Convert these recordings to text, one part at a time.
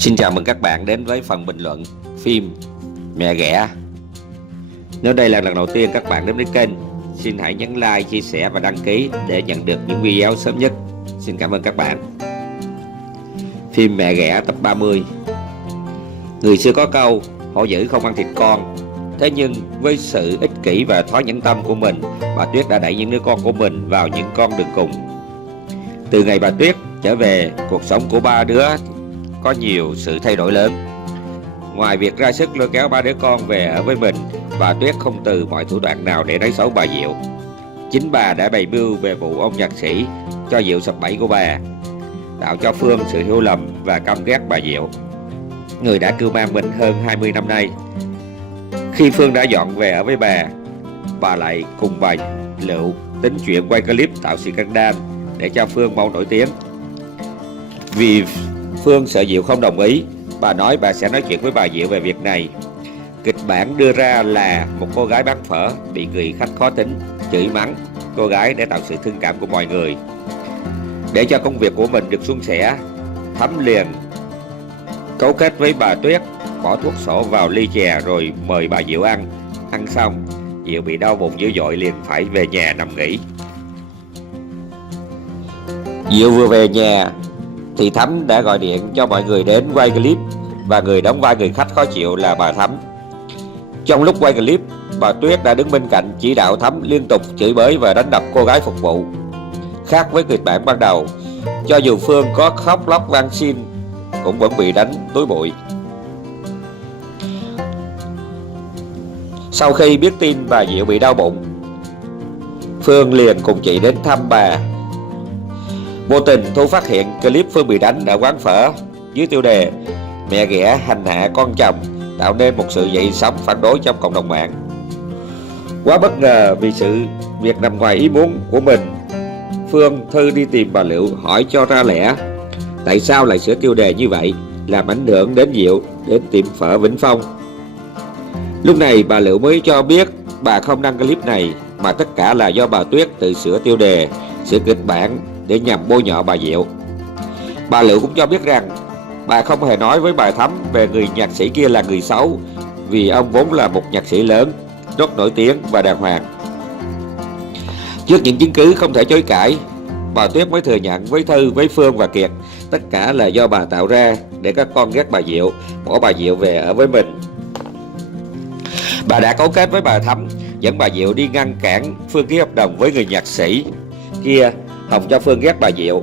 Xin chào mừng các bạn đến với phần bình luận phim Mẹ Ghẻ. Nếu đây là lần đầu tiên các bạn đến với kênh, xin hãy nhấn like, chia sẻ và đăng ký để nhận được những video sớm nhất. Xin cảm ơn các bạn. Phim Mẹ Ghẻ tập 30. Người xưa có câu hổ dữ không ăn thịt con. Thế nhưng với sự ích kỷ và thói nhẫn tâm của mình, bà Tuyết đã đẩy những đứa con của mình vào những con đường cùng. Từ ngày bà Tuyết trở về, cuộc sống của ba đứa có nhiều sự thay đổi lớn. Ngoài việc ra sức lôi kéo ba đứa con về ở với mình, bà Tuyết không từ mọi thủ đoạn nào để nói xấu bà Diệu. Chính bà đã bày mưu về vụ ông nhạc sĩ cho Diệu sập bẫy của bà, tạo cho Phương sự hiểu lầm và căm ghét bà Diệu, người đã cưu mang mình hơn 20 năm nay. Khi Phương đã dọn về ở với bà lại cùng bà Lựu tính chuyện quay clip tạo scandal để cho Phương mau nổi tiếng. Vì Phương sợ Diệu không đồng ý, bà nói bà sẽ nói chuyện với bà Diệu về việc này. Kịch bản đưa ra là một cô gái bán phở bị người khách khó tính chửi mắng cô gái để tạo sự thương cảm của mọi người. Để cho công việc của mình được suôn sẻ, Thắm liền cấu kết với bà Tuyết bỏ thuốc sổ vào ly chè rồi mời bà Diệu ăn. Ăn xong, Diệu bị đau bụng dữ dội liền phải về nhà nằm nghỉ. Diệu vừa về nhà thì Thắm đã gọi điện cho mọi người đến quay clip, và người đóng vai người khách khó chịu là bà Thắm. Trong lúc quay clip, bà Tuyết đã đứng bên cạnh chỉ đạo Thắm liên tục chửi bới và đánh đập cô gái phục vụ. Khác với kịch bản ban đầu, cho dù Phương có khóc lóc van xin cũng vẫn bị đánh túi bụi. Sau khi biết tin bà Diệu bị đau bụng, Phương liền cùng chị đến thăm bà. Vô tình Thu phát hiện clip Phương bị đánh ở quán phở dưới tiêu đề Mẹ Ghẻ hành hạ con chồng, tạo nên một sự dậy sóng phản đối trong cộng đồng mạng. Quá bất ngờ vì sự việc nằm ngoài ý muốn của mình, Phương Thư đi tìm bà Lựu hỏi cho ra lẽ tại sao lại sửa tiêu đề như vậy, làm ảnh hưởng đến Diệu đến tiệm phở Vĩnh Phong. Lúc này bà Lựu mới cho biết bà không đăng clip này mà tất cả là do bà Tuyết tự sửa tiêu đề, sửa kịch bản để nhằm bôi nhọ bà Diệu. Bà Lựu cũng cho biết rằng bà không hề nói với bà Thắm về người nhạc sĩ kia là người xấu, vì ông vốn là một nhạc sĩ lớn, rất nổi tiếng và đàng hoàng. Trước những chứng cứ không thể chối cãi, bà Tuyết mới thừa nhận với Thư, với Phương và Kiệt tất cả là do bà tạo ra để các con ghét bà Diệu, bỏ bà Diệu về ở với mình. Bà đã cấu kết với bà Thắm dẫn bà Diệu đi ngăn cản Phương ký hợp đồng với người nhạc sĩ kia, hòng cho Phương ghét bà Diệu.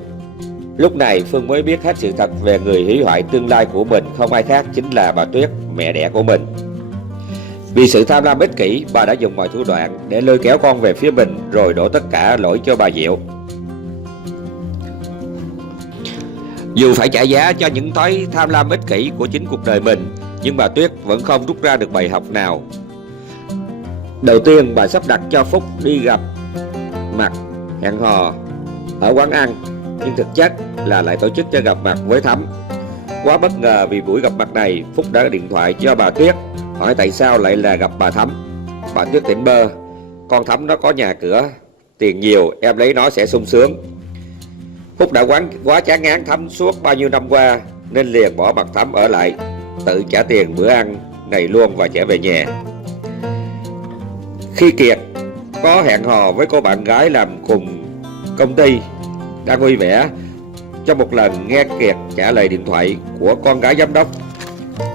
Lúc này Phương mới biết hết sự thật về người hủy hoại tương lai của mình không ai khác chính là bà Tuyết, mẹ đẻ của mình. Vì sự tham lam ích kỷ, bà đã dùng mọi thủ đoạn để lôi kéo con về phía mình rồi đổ tất cả lỗi cho bà Diệu. Dù phải trả giá cho những thói tham lam ích kỷ của chính cuộc đời mình, nhưng bà Tuyết vẫn không rút ra được bài học nào. Đầu tiên, bà sắp đặt cho Phúc đi gặp mặt hẹn hò ở quán ăn, nhưng thực chất là lại tổ chức cho gặp mặt với Thắm. Quá bất ngờ vì buổi gặp mặt này, Phúc đã điện thoại cho bà Tuyết hỏi tại sao lại là gặp bà Thắm. Bà Tuyết tỉnh bơ: con Thắm nó có nhà cửa, tiền nhiều, em lấy nó sẽ sung sướng. Phúc đã quá chán ngán Thắm suốt bao nhiêu năm qua nên liền bỏ mặt Thắm ở lại, tự trả tiền bữa ăn này luôn và trở về nhà. Khi Kiệt có hẹn hò với cô bạn gái làm cùng công ty đang vui vẻ, trong một lần nghe Kiệt trả lời điện thoại của con gái giám đốc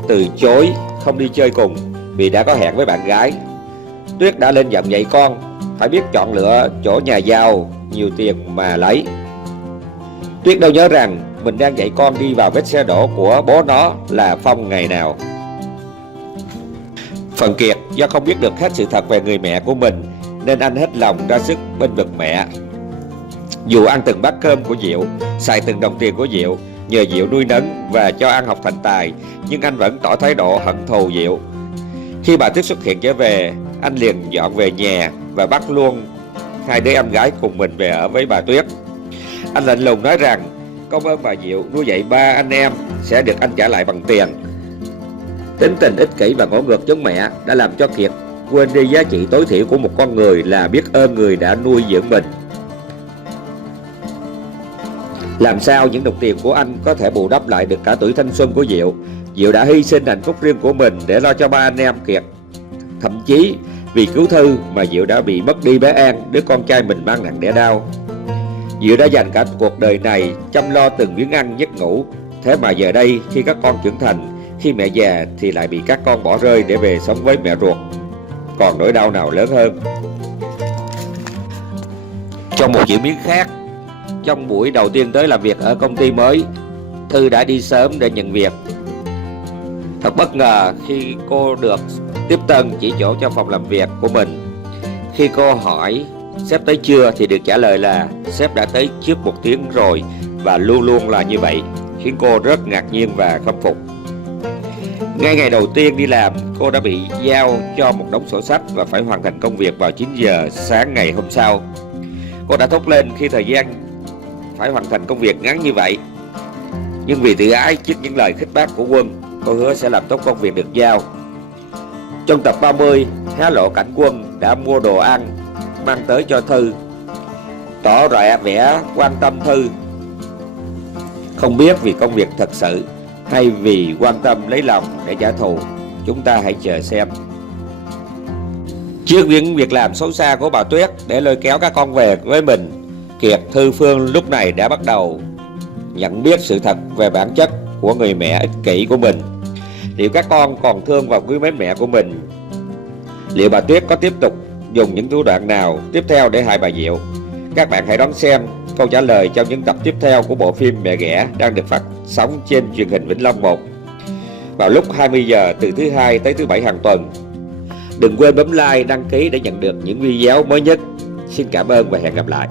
từ chối không đi chơi cùng vì đã có hẹn với bạn gái, Tuyết đã lên giọng dạy con phải biết chọn lựa chỗ nhà giàu nhiều tiền mà lấy. Tuyết đâu nhớ rằng mình đang dạy con đi vào vết xe đổ của bố nó là Phong ngày nào. Phần Kiệt do không biết được hết sự thật về người mẹ của mình nên anh hết lòng ra sức bênh vực mẹ. Dù ăn từng bát cơm của Diệu, xài từng đồng tiền của Diệu, nhờ Diệu nuôi nấng và cho ăn học thành tài, nhưng anh vẫn tỏ thái độ hận thù Diệu. Khi bà Tuyết xuất hiện trở về, anh liền dọn về nhà và bắt luôn hai đứa em gái cùng mình về ở với bà Tuyết. Anh lạnh lùng nói rằng công ơn bà Diệu nuôi dạy ba anh em sẽ được anh trả lại bằng tiền. Tính tình ích kỷ và ngỗ ngược giống mẹ đã làm cho Kiệt quên đi giá trị tối thiểu của một con người là biết ơn người đã nuôi dưỡng mình. Làm sao những đồng tiền của anh có thể bù đắp lại được cả tuổi thanh xuân của Diệu? Diệu đã hy sinh hạnh phúc riêng của mình để lo cho ba anh em Kiệt. Thậm chí vì cứu Thư mà Diệu đã bị mất đi bé An, đứa con trai mình mang nặng đẻ đau. Diệu đã dành cả cuộc đời này chăm lo từng miếng ăn giấc ngủ. Thế mà giờ đây khi các con trưởng thành, khi mẹ già thì lại bị các con bỏ rơi để về sống với mẹ ruột. Còn nỗi đau nào lớn hơn? Trong một diễn biến khác, trong buổi đầu tiên tới làm việc ở công ty mới, Thư đã đi sớm để nhận việc. Thật bất ngờ khi cô được tiếp tân chỉ chỗ cho phòng làm việc của mình. Khi cô hỏi sếp tới chưa thì được trả lời là sếp đã tới trước 1 tiếng rồi, và luôn luôn là như vậy, khiến cô rất ngạc nhiên và khâm phục. Ngay ngày đầu tiên đi làm, cô đã bị giao cho một đống sổ sách và phải hoàn thành công việc vào 9 giờ sáng ngày hôm sau. Cô đã thốt lên khi thời gian phải hoàn thành công việc ngắn như vậy. Nhưng vì tự ái trước những lời khích bác của Quân, cô hứa sẽ làm tốt công việc được giao. Trong tập 30, hé lộ cảnh Quân đã mua đồ ăn mang tới cho Thư, tỏ ra vẻ quan tâm Thư. Không biết vì công việc thật sự hay vì quan tâm lấy lòng để trả thù, chúng ta hãy chờ xem. Trước những việc làm xấu xa của bà Tuyết để lôi kéo các con về với mình, Kiệt, Thư, Phương lúc này đã bắt đầu nhận biết sự thật về bản chất của người mẹ ích kỷ của mình. Liệu các con còn thương và quý mến mẹ của mình? Liệu bà Tuyết có tiếp tục dùng những thủ đoạn nào tiếp theo để hại bà Diệu? Các bạn hãy đón xem câu trả lời trong những tập tiếp theo của bộ phim Mẹ Ghẻ đang được phát sóng trên truyền hình Vĩnh Long 1 vào lúc 20 giờ từ thứ Hai tới thứ Bảy hàng tuần. Đừng quên bấm like, đăng ký để nhận được những video mới nhất. Xin cảm ơn và hẹn gặp lại.